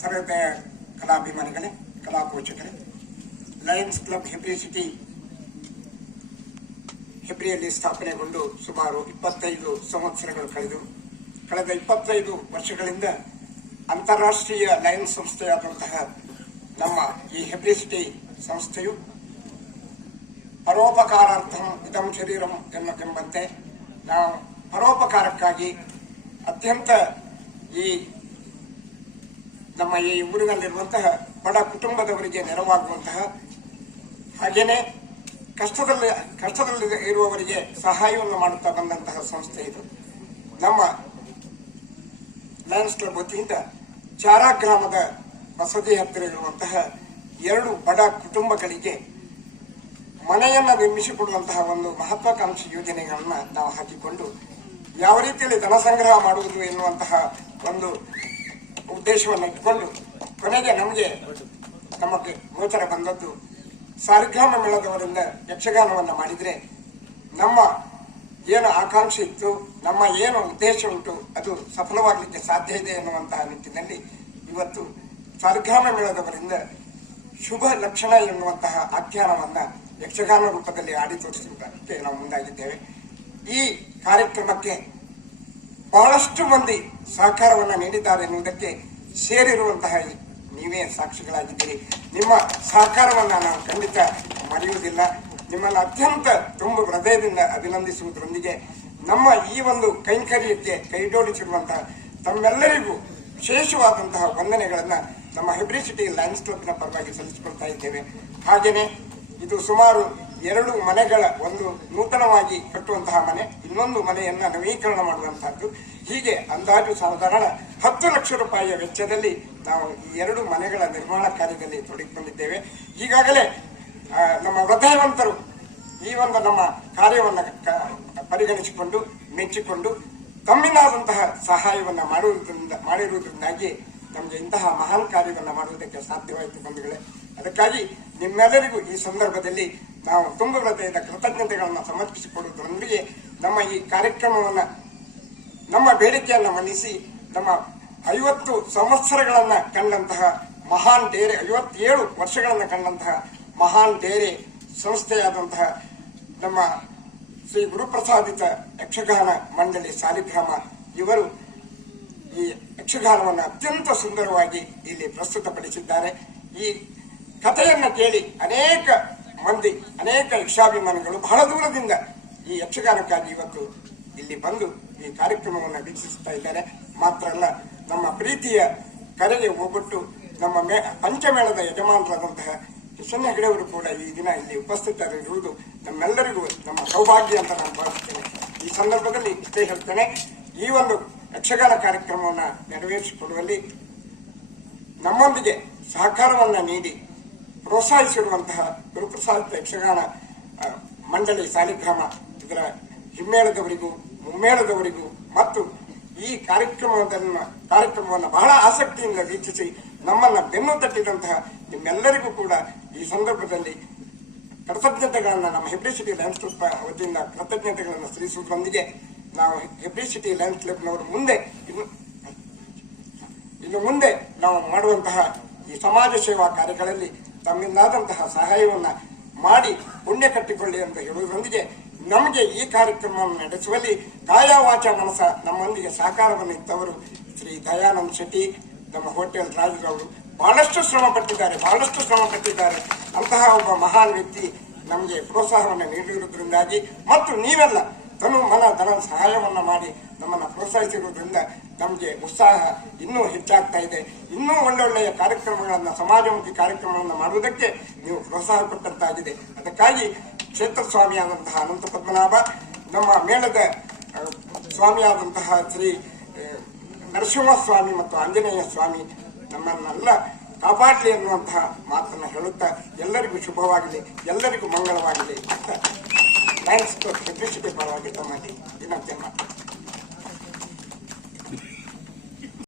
ಸರ್ವದ ಕಲಾಭಿಮಾನಿಗಳೇ, ಕಲಾ ಪೋಷಕರೇ, Lions club Hebri city ಹೆಬ್ರಿಯಲ್ಲಿ ಸ್ಥಾಪನೆಗೊಂಡು ಸುಮಾರು 25 ಸಂವತ್ಸರಗಳು ಕಳೆದ 25 ವರ್ಷಗಳಿಂದ ಅಂತಾರಾಷ್ಟ್ರೀಯ ಲಯನ್ಸ್ ಸಂಸ್ಥೆಯಾದಂತಹ ನಮ್ಮ ಈ ಹೆಬ್ರಿ ಸಿಟಿ ಸಂಸ್ಥೆಯು ಪರೋಪಕಾರಾರ್ಥಂ ಇದಂ ಶರೀರಂ ಎಂಬಂತೆ ನಾವು ಪರೋಪಕಾರಕ್ಕಾಗಿ ಅತ್ಯಂತ ನಮ್ಮ ಈ ಊರಿನಲ್ಲಿರುವಂತಹ ಬಡ ಕುಟುಂಬದವರಿಗೆ ನೆರವಾಗುವಂತಹ ಹಾಗೇನೆ ಕಷ್ಟದಲ್ಲಿ ಇರುವವರಿಗೆ ಸಹಾಯವನ್ನು ಮಾಡುತ್ತಾ ಬಂದಂತಹ ಸಂಸ್ಥೆ ಇದು. ನಮ್ಮ ಲಯನ್ಸ್ ಕ್ಲಬ್ ವತಿಯಿಂದ ಚಾರಾ ಗ್ರಾಮದ ಬಸದಿ ಹತ್ತಿರ ಇರುವಂತಹ 2 ಬಡ ಕುಟುಂಬಗಳಿಗೆ ಮನೆಯನ್ನ ನಿರ್ಮಿಸಿಕೊಡುವಂತಹ ಒಂದು ಮಹತ್ವಾಕಾಂಕ್ಷಿ ಯೋಜನೆಗಳನ್ನ ನಾವು ಹಾಕಿಕೊಂಡು ಯಾವ ರೀತಿಯಲ್ಲಿ ಧನ ಸಂಗ್ರಹ ಮಾಡುವುದು ಎನ್ನುವಂತಹ ಒಂದು ಉದ್ದೇಶವನ್ನು ಇಟ್ಟುಕೊಂಡು ಕೊನೆಗೆ ನಮಗೆ ಗೋಚರ ಬಂದದ್ದು ಸಾಲಿಗ್ರಾಮ ಮೇಳದವರಿಂದ ಯಕ್ಷಗಾನವನ್ನು ಮಾಡಿದ್ರೆ ನಮ್ಮ ಏನು ಆಕಾಂಕ್ಷೆ ಇತ್ತು, ನಮ್ಮ ಏನು ಉದ್ದೇಶ ಉಂಟು ಅದು ಸಫಲವಾಗಲಿಕ್ಕೆ ಸಾಧ್ಯ ಇದೆ ಎನ್ನುವಂತಹ ನಿಟ್ಟಿನಲ್ಲಿ ಇವತ್ತು ಸಾಲಿಗ್ರಾಮ ಮೇಳದವರಿಂದ ಶುಭ ಲಕ್ಷಣ ಎನ್ನುವಂತಹ ಆಖ್ಯಾನವನ್ನ ಯಕ್ಷಗಾನ ರೂಪದಲ್ಲಿ ಆಡಿ ತೋರಿಸುವುದಕ್ಕೆ ನಾವು ಮುಂದಾಗಿದ್ದೇವೆ. ಈ ಕಾರ್ಯಕ್ರಮಕ್ಕೆ ಬಹಳಷ್ಟು ಮಂದಿ ಸಹಕಾರವನ್ನು ನೀಡಿದ್ದಾರೆ ಎನ್ನುವುದಕ್ಕೆ ಸೇರಿರುವಂತಹ ನೀವೇ ಸಾಕ್ಷಿಗಳಾಗಿದ್ದೀರಿ. ನಿಮ್ಮ ಸಹಕಾರವನ್ನು ನಾವು ಖಂಡಿತ ಮರೆಯುವುದಿಲ್ಲ. ನಿಮ್ಮನ್ನು ಅತ್ಯಂತ ತುಂಬ ಹೃದಯದಿಂದ ಅಭಿನಂದಿಸುವುದರೊಂದಿಗೆ ನಮ್ಮ ಈ ಒಂದು ಕೈಂಕರ್ಯಕ್ಕೆ ಕೈಜೋಡಿಸಿರುವಂತಹ ತಮ್ಮೆಲ್ಲರಿಗೂ ವಿಶೇಷವಾದಂತಹ ವಂದನೆಗಳನ್ನ ನಮ್ಮ ಹೆಬ್ರಿ ಸಿಟಿ ಲಯನ್ಸ್ ಕ್ಲಬ್ನ ಪರವಾಗಿ ಸಲ್ಲಿಸಿಕೊಳ್ತಾ ಇದ್ದೇವೆ. ಹಾಗೆಯೇ ಇದು ಸುಮಾರು 2 ಮನೆಗಳ ಒಂದು ನೂತನವಾಗಿ ಕಟ್ಟುವಂತಹ ಮನೆ, ಇನ್ನೊಂದು ಮನೆಯನ್ನ ನವೀಕರಣ ಮಾಡುವಂತಹದ್ದು, ಹೀಗೆ ಅಂದಾಜು ಸಾಧಾರಣ 10 ಲಕ್ಷ ರೂಪಾಯಿಯ ವೆಚ್ಚದಲ್ಲಿ ನಾವು ಈ 2 ಮನೆಗಳ ನಿರ್ಮಾಣ ಕಾರ್ಯದಲ್ಲಿ ತೊಡಗಿಕೊಂಡಿದ್ದೇವೆ. ಈಗಾಗಲೇ ನಮ್ಮ ಹೃದಯವಂತರು ಈ ಒಂದು ನಮ್ಮ ಕಾರ್ಯವನ್ನು ಪರಿಗಣಿಸಿಕೊಂಡು ಮೆಚ್ಚಿಕೊಂಡು ತಮ್ಮಿಂದಾದಂತಹ ಸಹಾಯವನ್ನು ಮಾಡಿರುವುದರಿಂದಾಗಿ ನಮಗೆ ಇಂತಹ ಮಹಾನ್ ಕಾರ್ಯವನ್ನು ಮಾಡುವುದಕ್ಕೆ ಸಾಧ್ಯವಾಯಿತು ಬಂಧುಗಳೇ. ಅದಕ್ಕಾಗಿ ನಿಮ್ಮೆಲ್ಲರಿಗೂ ಈ ಸಂದರ್ಭದಲ್ಲಿ ನಾವು ತುಂಬ ಹೃದಯದ ಕೃತಜ್ಞತೆಗಳನ್ನು ಸಮರ್ಪಿಸಿಕೊಡುವುದರೊಂದಿಗೆ ನಮ್ಮ ಈ ಕಾರ್ಯಕ್ರಮವನ್ನು ನಮ್ಮ ಬೇಡಿಕೆಯನ್ನು ಮನ್ನಿಸಿ ನಮ್ಮ 50 ಸಂವತ್ಸರಗಳನ್ನ ಕಂಡಂತಹ ಮಹಾನ್ ಡೇರೆ 57 ವರ್ಷಗಳನ್ನು ಕಂಡಂತಹ ಮಹಾನ್ ಡೇರೆ ಸಂಸ್ಥೆಯಾದಂತಹ ನಮ್ಮ ಶ್ರೀ ಗುರುಪ್ರಸಾದಿತ ಯಕ್ಷಗಾನ ಮಂಡಳಿ ಸಾಲಿಗ್ರಾಮ ಇವರು ಈ ಯಕ್ಷಗಾನವನ್ನು ಅತ್ಯಂತ ಸುಂದರವಾಗಿ ಇಲ್ಲಿ ಪ್ರಸ್ತುತಪಡಿಸಿದ್ದಾರೆ. ಈ ಕಥೆಯನ್ನ ಕೇಳಿ ಅನೇಕ ಮಂದಿ, ಅನೇಕ ಯಕ್ಷಾಭಿಮಾನಿಗಳು ಬಹಳ ದೂರದಿಂದ ಈ ಯಕ್ಷಗಾನಕ್ಕಾಗಿ ಇವತ್ತು ಇಲ್ಲಿ ಬಂದು ಈ ಕಾರ್ಯಕ್ರಮವನ್ನು ವೀಕ್ಷಿಸುತ್ತಾ ಇದ್ದಾರೆ. ಮಾತ್ರ ಅಲ್ಲ, ನಮ್ಮ ಪ್ರೀತಿಯ ಕರೆಗೆ ಹೋಗ್ಬಿಟ್ಟು ನಮ್ಮ ಪಂಚಮೇಳದ ಯಜಮಾನರಾದಂತಹ ಕಿಶನ್ ಹೆಗಡೆಯವರು ಕೂಡ ಈ ದಿನ ಇಲ್ಲಿ ಉಪಸ್ಥಿತರಿರುವುದು ನಮ್ಮೆಲ್ಲರಿಗೂ ನಮ್ಮ ಸೌಭಾಗ್ಯ ಅಂತ ನಾನು ಭಾವಿಸ್ತೇನೆ. ಈ ಸಂದರ್ಭದಲ್ಲಿ ಇಷ್ಟೇ ಹೇಳ್ತೇನೆ, ಈ ಒಂದು ಯಕ್ಷಗಾನ ಕಾರ್ಯಕ್ರಮವನ್ನು ನೆರವೇರಿಸಿಕೊಳ್ಳುವಲ್ಲಿ ನಮ್ಮೊಂದಿಗೆ ಸಹಕಾರವನ್ನು ನೀಡಿ ಪ್ರೋತ್ಸಾಹಿಸಿರುವಂತಹ ಗುರುಪ್ರಸಾದಿತ ಯಕ್ಷಗಾನ ಮಂಡಳಿ ಸಾಲಿಗ್ರಾಮ ಇದರ ಹಿಮ್ಮೇಳದವರಿಗೂ ಮುಮ್ಮೇಳದವರಿಗೂ ಮತ್ತು ಈ ಕಾರ್ಯಕ್ರಮವನ್ನು ಬಹಳ ಆಸಕ್ತಿಯಿಂದ ವೀಕ್ಷಿಸಿ ನಮ್ಮನ್ನ ಬೆನ್ನು ತಟ್ಟಿದಂತಹ ನಿಮ್ಮೆಲ್ಲರಿಗೂ ಕೂಡ ಈ ಸಂದರ್ಭದಲ್ಲಿ ಕೃತಜ್ಞತೆಗಳನ್ನು ನಮ್ಮ ಹೆಬ್ರಿ ಸಿಟಿ ಲಯನ್ಸ್ ಕ್ಲಬ್ ವತಿಯಿಂದ ಕೃತಜ್ಞತೆಗಳನ್ನು ಸಲ್ಲಿಸುವುದರೊಂದಿಗೆ ನಾವು ಹೆಬ್ರಿ ಸಿಟಿ ಲಯನ್ಸ್ ಕ್ಲಬ್ನವರು ಇನ್ನು ಮುಂದೆ ನಾವು ಮಾಡುವಂತಹ ಈ ಸಮಾಜ ಸೇವಾ ಕಾರ್ಯಗಳಲ್ಲಿ ತಮ್ಮಿಂದಾದಂತಹ ಸಹಾಯವನ್ನ ಮಾಡಿ ಪುಣ್ಯ ಕಟ್ಟಿಕೊಳ್ಳಿ ಅಂತ ಹೇಳುವುದರೊಂದಿಗೆ ನಮಗೆ ಈ ಕಾರ್ಯಕ್ರಮವನ್ನು ನಡೆಸುವಲ್ಲಿ ಕಾಯ ವಾಚ ಮನಸ ನಮ್ಮೊಂದಿಗೆ ಸಹಕಾರವನ್ನು ಇದ್ದವರು ಶ್ರೀ ದಯಾನಂದ್ ಶೆಟ್ಟಿ, ನಮ್ಮ ಹೋಟೆಲ್ ರಾಜರವರು ಬಹಳಷ್ಟು ಶ್ರಮ ಪಟ್ಟಿದ್ದಾರೆ. ಅಂತಹ ಒಬ್ಬ ಮಹಾನ್ ವ್ಯಕ್ತಿ ನಮಗೆ ಪ್ರೋತ್ಸಾಹವನ್ನು ನೀಡಿರುವುದರಿಂದಾಗಿ ಮತ್ತು ನೀವೆಲ್ಲ ಧನ ಸಹಾಯವನ್ನು ಮಾಡಿ ನಮ್ಮನ್ನು ಪ್ರೋತ್ಸಾಹಿಸಿರುವುದರಿಂದ ನಮಗೆ ಉತ್ಸಾಹ ಇನ್ನೂ ಹೆಚ್ಚಾಗ್ತಾ ಇದೆ. ಇನ್ನೂ ಒಳ್ಳೊಳ್ಳೆಯ ಕಾರ್ಯಕ್ರಮಗಳನ್ನು, ಸಮಾಜಮುಖಿ ಕಾರ್ಯಕ್ರಮಗಳನ್ನು ಮಾಡುವುದಕ್ಕೆ ನೀವು ಪ್ರೋತ್ಸಾಹ ಕೊಟ್ಟಂತಾಗಿದೆ. ಅದಕ್ಕಾಗಿ ಕ್ಷೇತ್ರ ಸ್ವಾಮಿಯಾದಂತಹ ಅನಂತ ಪದ್ಮನಾಭ, ನಮ್ಮ ಮೇಳದ ಸ್ವಾಮಿಯಾದಂತಹ ಶ್ರೀ ನರಸಿಂಹಸ್ವಾಮಿ ಮತ್ತು ಆಂಜನೇಯ ಸ್ವಾಮಿ ನಮ್ಮನ್ನೆಲ್ಲ ಕಾಪಾಡಲಿ ಎನ್ನುವಂತಹ ಮಾತನ್ನು ಹೇಳುತ್ತಾ ಎಲ್ಲರಿಗೂ ಶುಭವಾಗಲಿ, ಎಲ್ಲರಿಗೂ ಮಂಗಳವಾಗಲಿ ಅಂತ ಲಯನ್ಸ್ ಕ್ಲಬ್ ಹೆಬ್ರಿ ಸಿಟಿ ಪರವಾಗಿ ತಮ್ಮಲ್ಲಿ ವಿನಂತಿ ಮಾಡ್ತಾರೆ.